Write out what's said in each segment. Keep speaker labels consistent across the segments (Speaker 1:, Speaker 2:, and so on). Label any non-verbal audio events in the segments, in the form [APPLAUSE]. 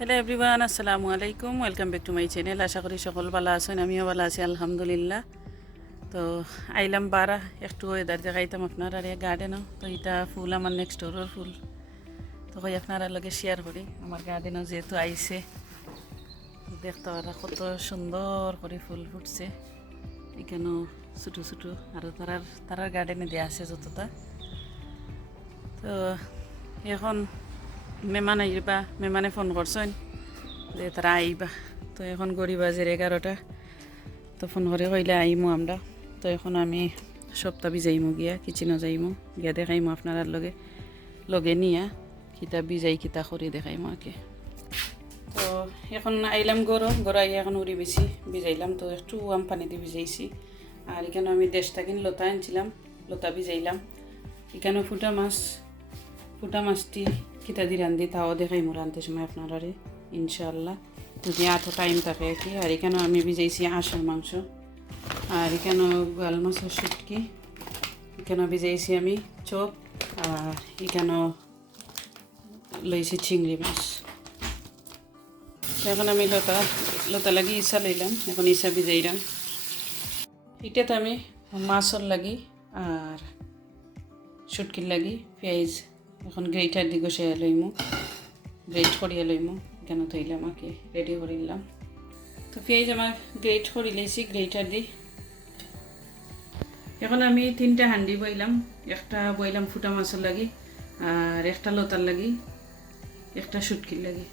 Speaker 1: Hello everyone আসসালামু আলাইকুম welcome back to my channel আশা করি সকল ভালো আছেন, আমিও ভালো আছি, আলহামদুলিল্লাহ। তো আইলাম বারা, একটু ওয়েদার দেখাইতাম আপনার আর গার্ডেনও তো এটা ফুল, আমার নেক্সট ডোরের ফুল। তো কই আপনারা লগে শেয়ার করি। আমার গার্ডেনও যেহেতু আইছে, তো দেখতে পারা কত সুন্দর করে ফুল ফুটছে। এখানেও ছোটো ছোটো, আর তারার তারার গার্ডেনে দেওয়া আছে যতটা। তো এখন মেহমান আইবা মেহমানে ফোন করছেন যে তারা আইবা তো এখন গড়ি বাজের এগারোটা তো ফোন করে কইলে আইমু আমরা। তো এখন আমি সপ্তাহ যাইমু গিয়া কিচেনও যাইমু গিয়া দেখাইমু আপনার লগে। লগে নিয়া, কিতা বিজাই কিতা করে দেখাইমু আগে। তো এখন আইলাম গরো গরো আইয়া এখন উড়ি বেশি ভিজাইলাম তো একটু আম পানি দিয়ে ভিজাইছি। আর এখানে আমি দেশটা কিন লতা আনছিলাম, লতা ভিজাইলাম এখানে ফুটা মাছ, ফুটা মাছটি কিতা দিয়ে রান্ধি তাও দেখাই মোর রান্ধতে সময় আপনারা ইনশাল্লাহ যদি এত টাইম থাকে কি আর এখানেও আমি ভিজাইছি হাঁসের মাংস আর এখানেও গোয়াল মাছের শুটকি এখানেও ভিজাইছি আমি চপ আর এখানেও লইছি চিংড়ি মাছ এখন আমি লতা লতা লাগি ইসা লইলাম এখন ইসা ভিজাইলাম এটাতে আমি মাছর লাগি আর শুটকির লাগি পেঁয়াজ এখন গ্রেটার দি গসে লইমু গ্রেট করিয়া লইমু, কেন তৈলে আমাকে রেডি করিলাম তো পেঁয়াজ আমার গ্রেট করি লেছি গ্রেটার দি এখন আমি তিনটা হান্ডি বইলাম, একটা বইলাম ফুটা মাছের লাগি, আর একটা লতার লাগি, একটা শুটকির লাগি।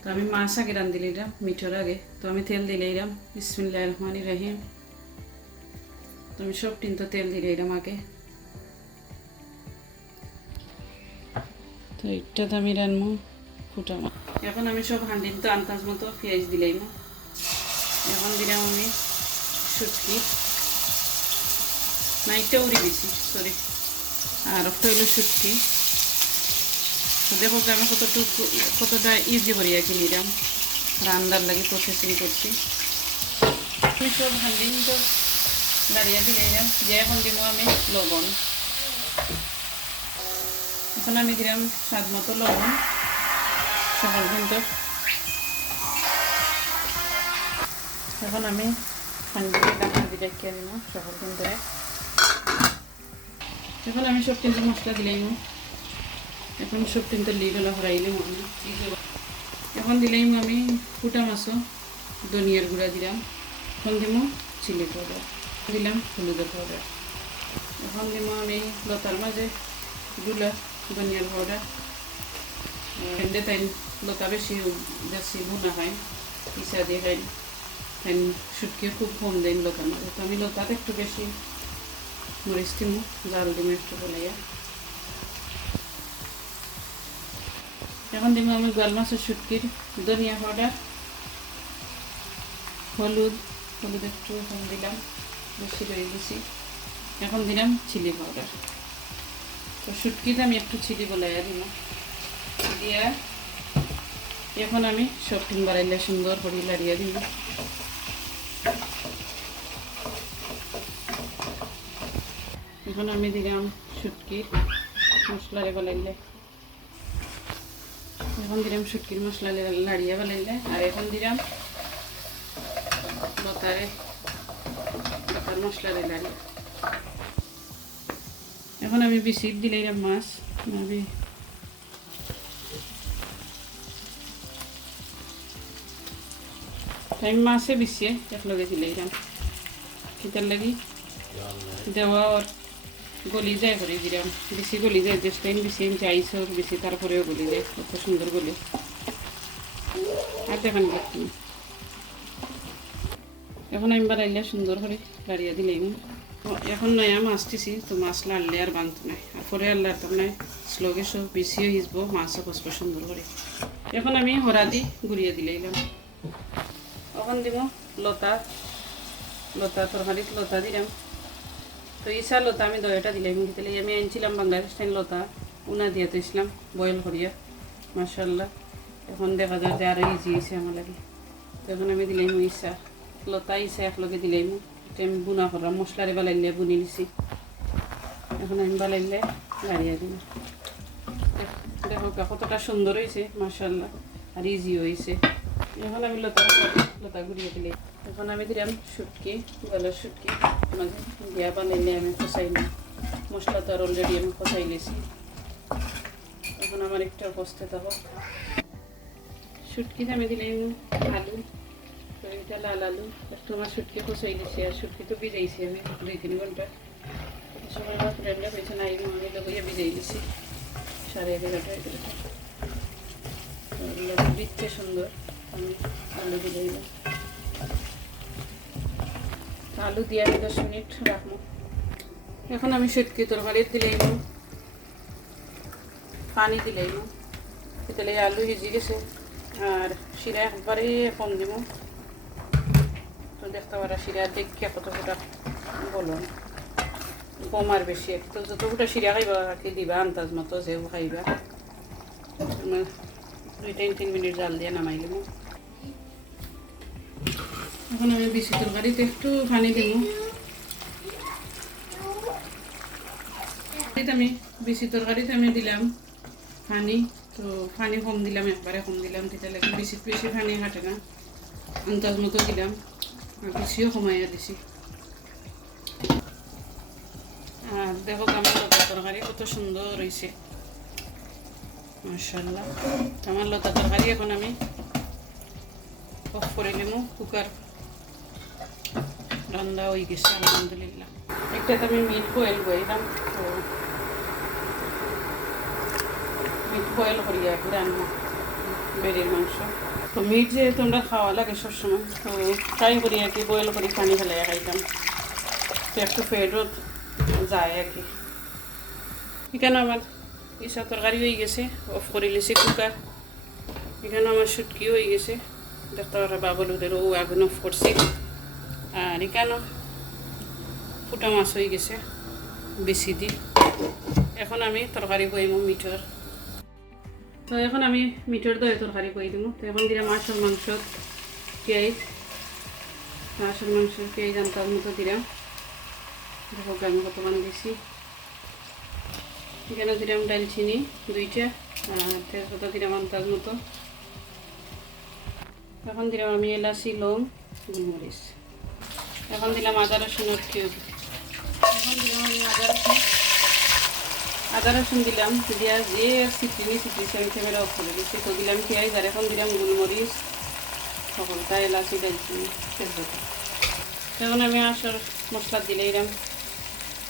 Speaker 1: তো আমি মাছ আগে রান্ধি লইলাম, মিঠোর আগে। তো আমি তেল দিলে এলাম বিসমিল্লাহ রহমান রহিম। তো আমি সব টিন তো তেল দিলে এলাম আগে। তো এইটাতে আমি রানবো ফুটা এখন আমি সব হান্ডির তো আন্দাজ মতো পেঁয়াজ দিলাম। এখন দিলাম আমি শুটকি। না একটা উড়ি দিছি সরি আর একটা হইল শুটকি। তো দেখো আমি কতটুকু, কতটা ইজি করিয়া কিনিলাম রান্নার লাগে প্রসেসিং করছি। আমি সব হান্ডি তো দাঁড়িয়ে দিলাম। যে এখন দিব আমি লবণ। এখন আমি দিলাম স্বাদ মতো লবণ সকল কিন্তু। এখন আমি হান্ডিতে ডাকা দিয়ে এখন আমি সব কিন্তু মশলা দিলাম এখন সব কিন্তু লিডলা হরাইলাম আমি। এখন দিলাম আমি ফুটা মাছও, ধনিয়ার গুঁড়া দিলাম, এখন দিব চিলি পাউডার দিলাম হলুদের পাউডার এখন দিব আমি লতার মাঝে গুলা ধনিয়ার পাউডার। এন্ডে তাই লতা বেশি বেশি ভুনা খাই পিসা দিয়ে খাই তাই শুটকিও খুব কম দেন লতার মাঝে তো আমি লতাতে একটু বেশি মরিচ দিমু, জাল দিমু একটু বলাইয়া এখন দিব আমি গোয়াল মাছের শুটকির ধনিয়া পাউডার। হলুদ হলুদ একটু এখন দিলাম, বেশি রয়ে গেছি। এখন দিলাম চিলি পাউডার। তো শুটকিতে আমি একটু ছিটি বলাইয়া দিব দিয়া এখন আমি সবটিন বাড়াইলে সুন্দর করে লাড়িয়ে দিব। এখন আমি দিলাম শুটকির মশলারে বানাইলে। এখন দিলাম শুটকির মশলা লাড়িয়ে বানাইলে। আর এখন দিলাম লতারে লতার মশলারে লাড়িয়ে এখন আমি বেশি দিলাম মাছ, আমি আমি মাছে বেশি, একলগে দিলাম কিতার লাগি দেওয়া ওর গলি যায় করে দিলাম বেশি গলি যায় যে টাইম বেশি আমি চাইছ বেশি, তারপরেও গলি যায়, কত সুন্দর গলি। আর দেখুন এখন আমি বাড়াইলে সুন্দর করে দাঁড়িয়ে দিলাম এখন নয়া মাছ দিছি তো মাছ লাড়লে আর বাঁধতো নাই। আর পরে আর লাড়তাম নাই। স্লোগে সব বেশিও হিসবো মাছও বসবো সুন্দর করে। এখন আমি হরা দি গুড়িয়ে দিলাম এখন দিব লতা। লতা তরকারিত লতা দিলাম। তো ইসা লতা আমি দয়াটা দিলাম দিতে আমি আনছিলাম বাংলাদেশ লতা। উনা দিয়ে দিয়েছিলাম বয়েল করিয়া। মার্শাল্লাহ এখন দেখা যায় যে আরও ইজি হয়েছে আমার লাগে। তো এখন আমি দিলাম ইসা লতা ইসা একলগে দিলাম আমি বুনা করলাম মশলারে বালাইলে বুনি দিছি এখন আমি বালাইলে লাড়িয়ে দিলাম দেখো কতটা সুন্দর হয়েছে মার্শাল্লাহ আর ইজি হয়েছে এখন আমি লতা লতা ঘুরিয়ে দিলে। এখন আমি দিলাম শুটকি গলার শুটকি। মাঝে দিয়া বানাইলে আমি ফসাই নিই। মশলা তো আর অলরেডি আমি ফসাই নিয়েছি এখন আমার একটা বসতে থাকো শুটকিতে আমি দিলাম আলু। এটা লাল আলু একটু ফসাই দিয়েছি আর শুটকি তো ভিজাইছি আমি দুই তিন ঘণ্টা। সময় ফ্রেন্ডরা পেছনে আমি ভিজাই দিছি। সাড়ে এগারোটা এগারোটা। তো দিচ্ছে সুন্দর। আমি আলু দিলাম। আলু দিয়ে আমি দশ মিনিট রাখব। এখন আমি শুটকি তরকারি দিলাইম পানি দিলাইম তাহলে আলু ভিজি গেছে। আর শিরা একবারে কম দিব। পারা শিরা দেখে কত ফোটা বলুন। কম বেশি। তো যত ফোটা শিরা খাইবা কি দিবা, আন্দাজ মতো যেও খাইবা। দুই তিন তিন মিনিট জাল দিয়ে নামাই দিব এখন আমি বেশি তরকারিতে একটু পানি দিব আমি, বেশি তরকারিতে আমি দিলাম পানি। তো পানি কম দিলাম, একবারে কম দিলাম। তেতিয়ালে বেশি বেশি পানি হাঁটে না। আন্দাজ মতো দিলাম। বেশিও কমাইয়া দিছি। আর দেখো আমার লতা তরকারি কত সুন্দর হয়েছে মার্শাল্লাহ আমার লতা তরকারি এখন আমি অফ করে নিমু কুকার রান্না হয়ে গেছে, আলহামদুলিল্লাহ। একটা তো আমি মিট বয়েল তো মিট বয়েল করিয়া একটু রান্না বেড়ের মাংস। তো মিট যে তোমরা খাওয়া লাগে সবসময়, তো ট্রাই করি আর কি বয়েল করি, পানি ফেলাই খাইতাম তো একটু ফেটও যায় আর কি। এখানে আমার ইসা তরকারি হয়ে গেছে অফ করে লিছি কুকার এখানে আমার শুটকি হয়ে গেছে। দেখতে পারা বাবলুদের ও আগুন অফ করছি। আর এখানে ফুটা মাছ হয়ে গেছে, বেশি দি। এখন আমি তরকারি করিম মিঠর তো এখন আমি মিঠর দই তরকারি করে দিব তো এখন দিলাম মাছের মাংস পেঁয়াজ মাছের মাংস পেঁয়াজ আনতার মতো দিলাম দেখো আমি কতক্ষণ দিছি। এখানে দিলাম ডালচিনি দুইটা আর তেজপাতা দিলাম আন্দাজ মতো এখন দিলাম আমি এলাচি, লং গোলমরিচ এখন দিলাম আদা রসুনের কিউব এখন দিলাম আমি আদা রসুন আদা রসুন দিলাম, দিয়া যে চিটনি চিটনি আমি ক্যামেরা অফ করে দিচ্ছি তো দিলাম পেঁয়াজ আর এখন দিলাম গোলমরিচ। সকলটা এলাচি দালচিনি তেজপাতা। এখন আমি আসর মশলা দিলে এরম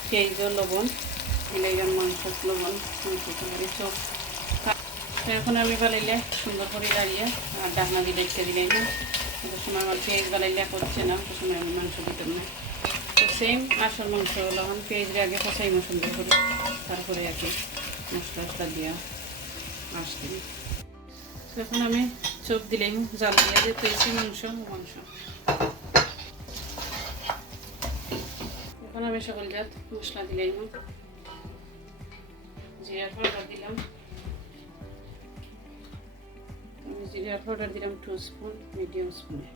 Speaker 1: পেঁয়াজ, লবণ দিলে এরম মাংস, লবণ মাংস সব এখন আমি বানাইলে সুন্দর করে দাঁড়িয়ে আর ডাকনা দিয়ে দেখতে দিলাই না। সময় আমার পেঁয়াজ বানাইলে করছে না সময় আমি মাংস দিতাম না। সেম আসল মাংস হলো। এখন পেঁয়াজের আগে কষাই সুন্দর করে। তারপরে কি মশলা টসলা দিয়া আসতে এখন আমি চোখ দিলাম, জাল দিয়ে যে পেয়েছি মাংস মাংস। এখন আমি সকল জাত মশলা দিলাম। জিরার পাউডার দিলাম। আমি জিরার পাউডার দিলাম টু স্পুন মিডিয়াম স্পুনে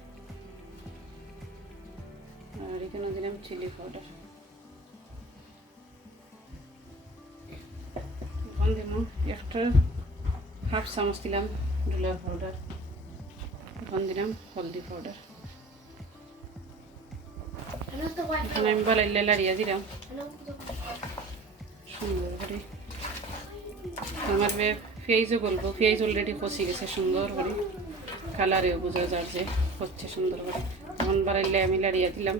Speaker 1: আর এখানে দিলাম চিলি পাউডার এখন একটা হাফ চামচ দিলাম ডুলার পাউডার এখন দিলাম হলদি পাউডার এখন আমি বালাইলে লাড়িয়ে দিলাম। সুন্দর করে। আমার বে পেঁয়াজও বলব পেঁয়াজ অলরেডি কষি গেছে, সুন্দর করে। কালারেও বোঝা যার যে হচ্ছে সুন্দর করে। এখন বাড়াইলে আমি লাড়িয়ে দিলাম।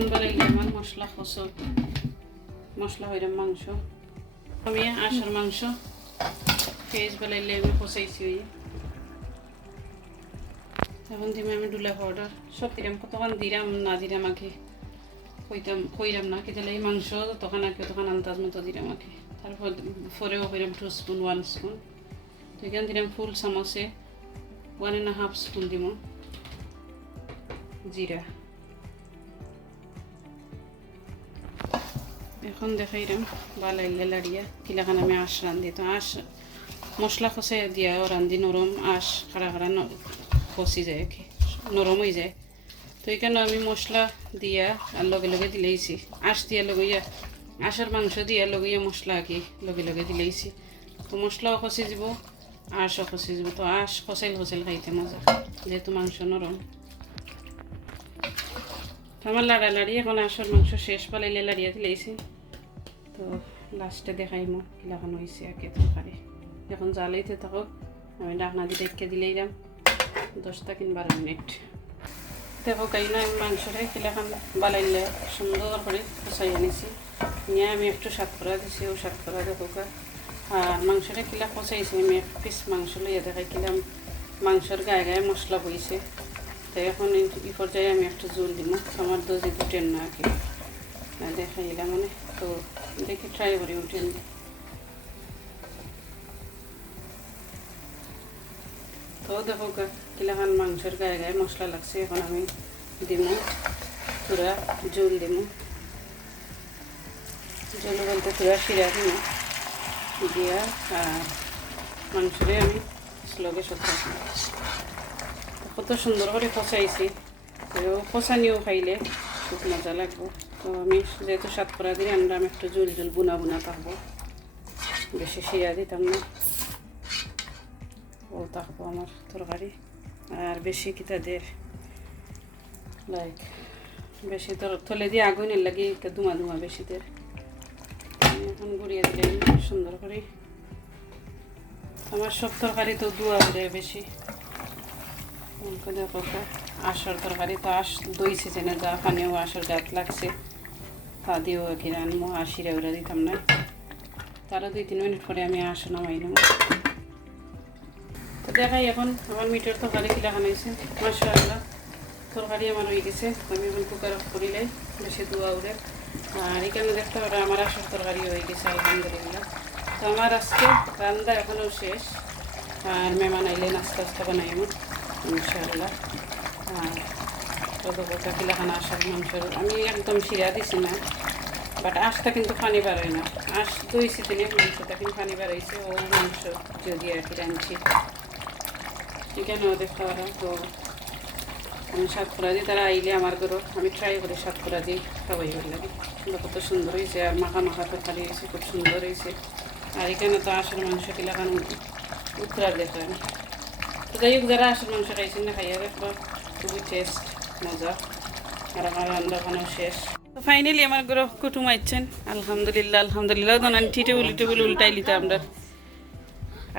Speaker 1: এখন বাড়াইলে আমার মশলা কষ। মশলা হইলাম মাংস। আমি আসার মাংস। পেঁয়াজ বানাইলে আমি কষাইছি ওই। এখন দিলাম আমি ডুলা পাউডার সব দিলাম কতক্ষণ দিলাম, না দিলাম আগে। কইতাম, কইলাম না কি তাহলে এই মাংস তখন আগে তখন আন্দাজ মতো দিলাম আগে। তারপর পরেও কইলাম টু স্পুন ওয়ান স্পুন তো এখানে দিলাম ফুল চামচে ওয়ান অ্যান্ড হাফ স্পুন দিব জিরা। এখন দেখাইলাম বালাইলে লাড়িয়া কিলাখান আমি আঁশ রান্ধি তো আঁশ মশলা খসে দিয়া রান্ধি নরম আঁশ খাড়া খাড়া খসি যায় নরম হয়ে যায়। তো এখানে আমি মশলা দিয়া আর লগে লগে দিলেইছি। আঁশ দিয়া লগইয়া আঁশের মাংস দিয়া লগইয়া মশলা আঁকি লগে লগে দিলেইছি। তো মশলাও খসি যাব, আঁশও খসি যাব। তো আঁশ খসাইল খসাইল খাইতে মজা, যেহেতু মাংস নরম। আমার লাড়া লাড়ি, এখন আঁশর মাংস শেষ পালাইলে লাড়িয়া দিলাইছি। তো লাস্টে দেখাইমো কিলাখান হয়েছে আর কি তরকারি। এখন জ্বালাইতে থাকো আমি ডাকনা দিয়ে ডেকে দিলেইলাম। দশটা কিংবা বারো মিনিট। দেখো কাই না আমি মাংসরে কিলাখান বালাইলে সুন্দর করে কষাই আনিছি নিয়ে আমি একটু সাত করা দিছি, ও সাত করা দেখো। আর মাংসরে কিলা কষাইছি, আমি এক পিস মাংস লইয়া দেখাই কিলাম মাংসর গায়ে গায়ে মশলা বইছে। তো এখন এই- পর্যায়ে আমি একটা জল দিব আমার দো যে দুটেন না আর কি আর দেখাইলাম মানে। তো দেখি ট্রাই করি উঠেন তো দেখো কিলাখান মাংসের গায়ে গায়ে মশলা লাগছে। এখন আমি দিব পুরা জল দিমু। জল বলতে পুরা শিরা দিব দিয়া আর মাংসরে আমি স্লোকে সত্য কত সুন্দর করে তো কষানিও খাইলে খুব মজা লাগবে। তো আমি যেহেতু সাত করা দিলে আমরা আমি একটু জল জল বুনা বুনা থাকব বেশি শিরা দিতাম না। ও থাকব আমার তরকারি। আর বেশি কিতা দের লাইক বেশি তোর থলে দিয়ে আগুনের লাগে এটা ধুমা ধুমা বেশি দের এখন গুড়িয়ে দিলে সুন্দর করে। আমার সব তরকারি তো দুয়া বেশি। তো, তরকারি তো আস দই সিজনে যা খানেও আঁশর গাত লাগছে। তা দিয়েও কিনে আনব আর শিরা উড়া দিতাম না। তারও দুই তিন মিনিট পরে আমি আঁশ নামাই নেব। তো দেখাই এখন আমার মিটার তরকারি কিলা খানাইছে মাসাল্লাহ তরকারি আমার হয়ে গেছে। আমি এখন কুকার অফ করিলাই বেশি ধোয়া উড়ে। আর এখানে দেখতে পারো আমার আসল তরকারি হয়ে গেছে আলহামদুলিল্লাহ। তো আমার আজকে রান্না এখনও শেষ। আর মেহমান আইলে নাস্তা আস্তা বানাইব। ইনশাআল্লাহ। আর তত কথা কিলাখানা আসার মাংসের আমি একদম শিরা দিছি না বাট আঁশটা কিন্তু পানি হয় না। আঁশ দইছি তিনি মাংসটা কিন্তু পানি হয়েছে ও মাংস যদি আর কি রাঁধছি। এখানেও দেখতে পারো তো আমি সাতপুরা দিই তারা আইলে আমার ঘরও, আমি ট্রাই করি সাতপুরা দিই খাওয়াই ভালো লাগে। কত সুন্দর হয়েছে, আর মাখা মাখা তরকারি হয়েছে, খুব সুন্দর হয়েছে। আর এখানে তো আসল মাংস কিলাখান উত্তরার তো যাই হোক যারা আসল মাংস খাইছেন না খাইয়া দেখব খুবই টেস্ট মজা আর আমার রান্না শেষ তো ফাইনালি আমার ঘর কুটুম আইছেন আলহামদুলিল্লাহ আলহামদুলিল্লাহ দোনান টি টেবিল টেবিল উল্টাই লিতে আমরা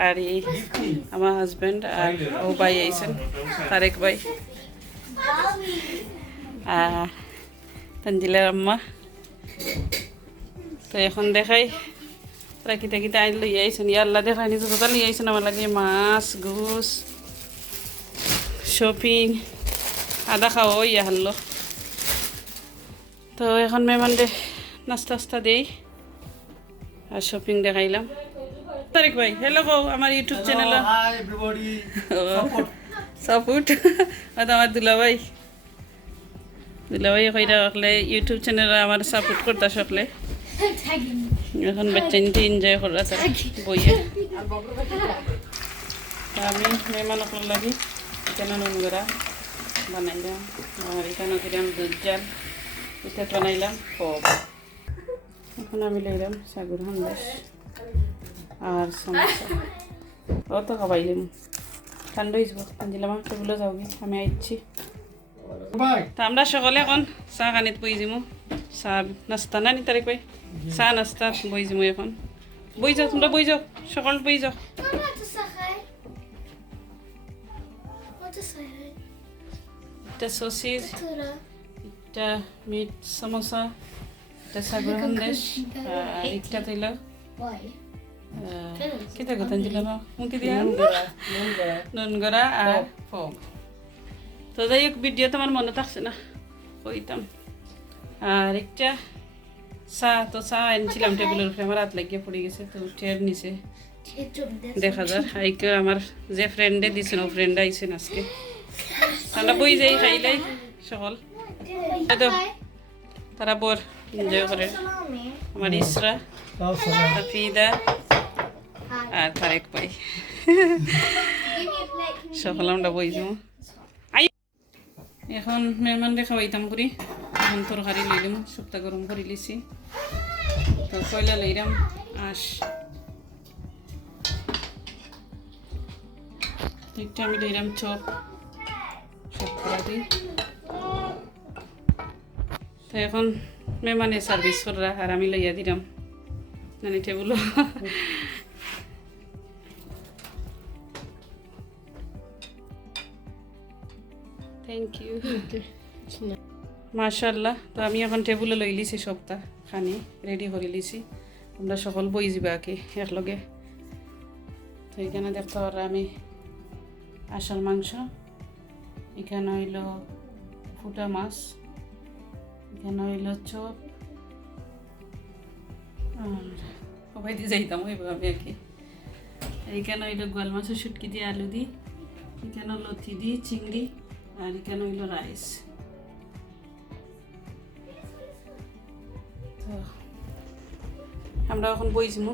Speaker 1: আর এই আমার হাজব্যান্ড আর ও ভাই আইছেন তারেক ভাই আর তানজিলার আম্মা তো এখন দেখাই তারা কিতা কিতা আইন লই আইছেন ইয়াল্লা দেখাই নিজে কোথা লই আইছেন আমার লাগে মাছ ঘুষ শপিং আদা খাওয়া ইয়া হারলো তো এখন মেহমানদের নাস্তা টাস্তা দেই আর শপিং দেখাইলাম। তারেক ভাই হ্যালো কও আমার ইউটিউব চ্যানেল. সাপোর্ট আমার দুলাভাই। দুলাভাই কইরা রাখলে ইউটিউব চ্যানেলে আমার সাপোর্ট করতে সকলে। এখন বাচ্চা নিতে এনজয় করা বইয়ে। আমি মেহমান সকল লাগি। এখানে নুন গড়া বানাইলাম। আর এখানে দিলাম দুধ জাল। এটা বানাইলাম। পপ এখন আমি লইলাম সাগুর সন্দেশ। আর সমস্যা অত খাবাইলাম ঠান্ডা হয়েছিল দিলাম টেবিলে যাবি। আমি আইছি. তা আমরা সকলে এখন চাহ কানিত বই যামো। চাহ নাস্তা না নি তারিখ ভাই চাহ নাস্তা বই যামো এখন। বই যাও। তোমরা বই যাও। সকল বই যাও।
Speaker 2: What to say?
Speaker 1: এটা সসিস
Speaker 2: Tura.
Speaker 1: এটা মিট সমোসা এটা সাগর সন্দেশ আর একটা তৈল
Speaker 2: Why?
Speaker 1: কেটা কথা দিলাম মুখে দিয়া নুন গড়া আর ফগ তো যাই হোক ভিডিও তোমার মনে থাকছে না কইতাম আর একটা চা তো চা আনছিলাম টেবিলের উপরে আমার হাত লাগিয়ে পড়ে গেছে তো উঠে নিচে দেখা যাক, আইকে আমার যে ফ্রেন্ডে দিছেন, ও ফ্রেন্ড আইছেন আজকে। তারা বই যাই খাইলাই সকল তারা বর এনজয় করে. আমার ইসরা. হাফিদা আর তারেক ভাই। সকল আমরা বই যাব। এখন মেহমানরে খাওয়াইতাম করি। এখন তরকারি লইলাম, শুক্তা গরম করে লিছি। তো কয়লা লইলাম, আঁশ। একটা আমি লইলাম চপ সব করা দিই তো এখন মেমানে সার্ভিস করা আর আমি লইয়া দিলাম নানি টেবুল থ্যাংক ইউ মাশাল্লাহ তো আমি এখন টেবুলে লই লিছি সপ্তাহ খানি রেডি করে লিছি আমরা সকল বই যাবা কি একলগে তো এখানে দেখতে পারা আমি আসল মাংস। এখানে হইল ফুটা মাছ। এখানে হইল চপ। সবাই দিয়ে যাইতাম ওইভাবে আর কি। এইখানে হইল গোয়াল মাছের শুটকি দিয়ে আলু দিই। এখানে লথি দিই, চিংড়ি আর এখানে হইল রাইস। তো আমরা এখন বই যাব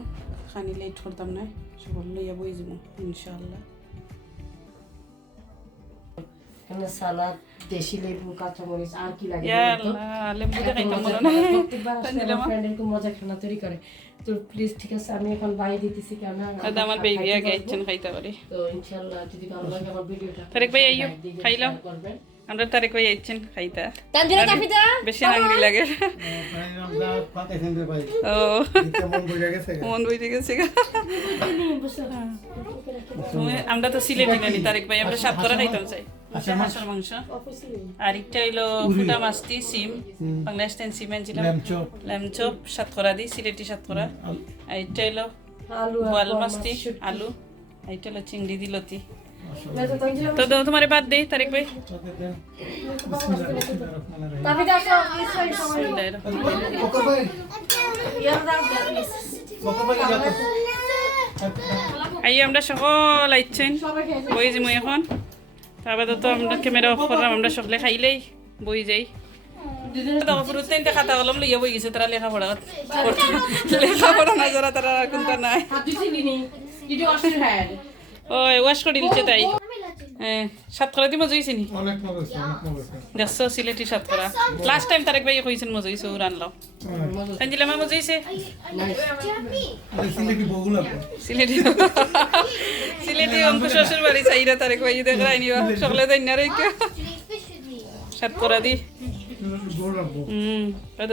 Speaker 1: খানি লেট করতাম না, সকল লইয়া বই যাব ইনশাল্লাহ
Speaker 3: এখানে সালাদ দেশি লেবু কাঁচামরিচ আর কি লাগে মজা
Speaker 1: মনে
Speaker 3: খানা তৈরি করে। তো প্লিজ ঠিক আছে আমি এখন বাইরে দিতেছি কেন?
Speaker 1: আমার বেবি আগে আইছেন খাইতে পারি।
Speaker 3: তো ইনশাআল্লাহ যদি ভালো লাগে আমার ভিডিওটা
Speaker 1: তারেক ভাই
Speaker 3: দিবেন,
Speaker 1: খাইলাম। আমরা তারেক ভাই আইছেন খাইতা।
Speaker 3: তানজিরা কাফিদা
Speaker 1: বেশি লাগে। ও। মন বইতে গেছে [LAUGHS] আমরা তো সিলেটি নানি তারেক ভাই আমরা সাত করে খাইতাম চাই। হাঁসের মাংস। আর একটা হইল ফুটা মাছটি সিম। বাংলাদেশ তেন সিম আনছিলাম
Speaker 4: ল্যাম চপ।
Speaker 1: ল্যাম সাতকরা দি সিলেটি সাতকরা আর একটা হইল
Speaker 3: আলু
Speaker 1: বোয়াল মাছটি চিংড়ি দিলতি
Speaker 3: তো তানজিরা
Speaker 1: তো দাও তোমার বাদ দেই তারেক ভাই। আই আমরা সকল আইছেন
Speaker 3: সবাই যে
Speaker 1: বই যাব এখন। তারপরে তো আমরা ক্যামেরা অফ করলাম আমরা সকলে খাইলেই বই যাই। তিনটা খাতা কলম লইয়া বই গেছে তারা লেখাপড়া [LAUGHS] লেখাপড়া না যারা তারা কোনটা নাই।
Speaker 3: ওয়াশ
Speaker 1: ওই ওয়াশ করে দিচ্ছে তাই। হ্যাঁ সাত করে দি মজা হয়েছে নি দেখছ সিলেটি সাত লাস্ট টাইম তারেক ভাই কইছেন মজা হয়েছে ওর আনলাম সঞ্জিলা মা মজা হয়েছে
Speaker 4: সিলেটি
Speaker 1: সিলেটি সিলেটি অঙ্কুশ শ্বশুর বাড়ি চাইরা তারেক ভাই দেখাই নিবা সকলে দেন না রে দি।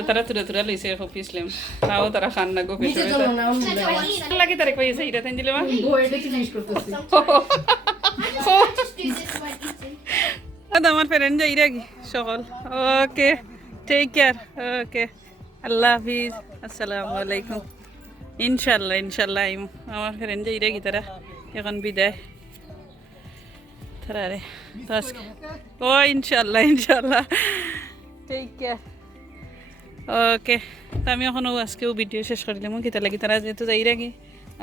Speaker 1: তারা তুলে তুলে লইছে খুব পিছলাম তাও তারা খান না গো পেছনে লাগে। তেন দিলে মা
Speaker 3: কি
Speaker 1: আদা আমার ফ্রেন্ড যাই রাগি সকল ওকে টেক কেয়ার ওকে আল্লাহ হাফিজ আসসালামু আলাইকুম ইনশাল্লাহ ইনশাল্লাহ আইম আমার ফ্রেন্ড যাই রাগি তারা এখন বিদায় তারা রে তো আজকে ও ইনশাল্লাহ ইনশাল্লাহ টেক কেয়ার ওকে তো আমি এখনও আজকেও ভিডিও শেষ করে দিলাম কিতা লাগি তারা যেহেতু যাই রাগি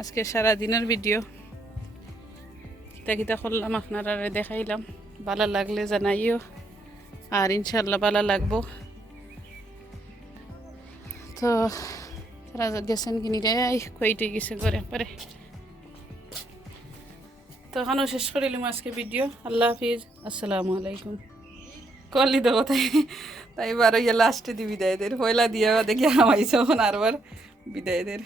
Speaker 1: আজকে সারা দিনের ভিডিও কিতা কিতা করলাম আপনারা দেখাইলাম? ভালো লাগলে জানাইও। আর ইনশাল্লাহ ভালো লাগবো। তো তারা গেছেন কিনি রে কইতে গেছে ঘরে পরে। তো এখানেও শেষ করিলাম আজকে ভিডিও। আল্লাহ হাফিজ। আসসালামু আলাইকুম। কলি দেবো তাই। তাই বার ইয়ে লাস্টে দি বিদায়দের পয়লা দিয়া দেখি আমাইছে এখন আরবার বিদায়দের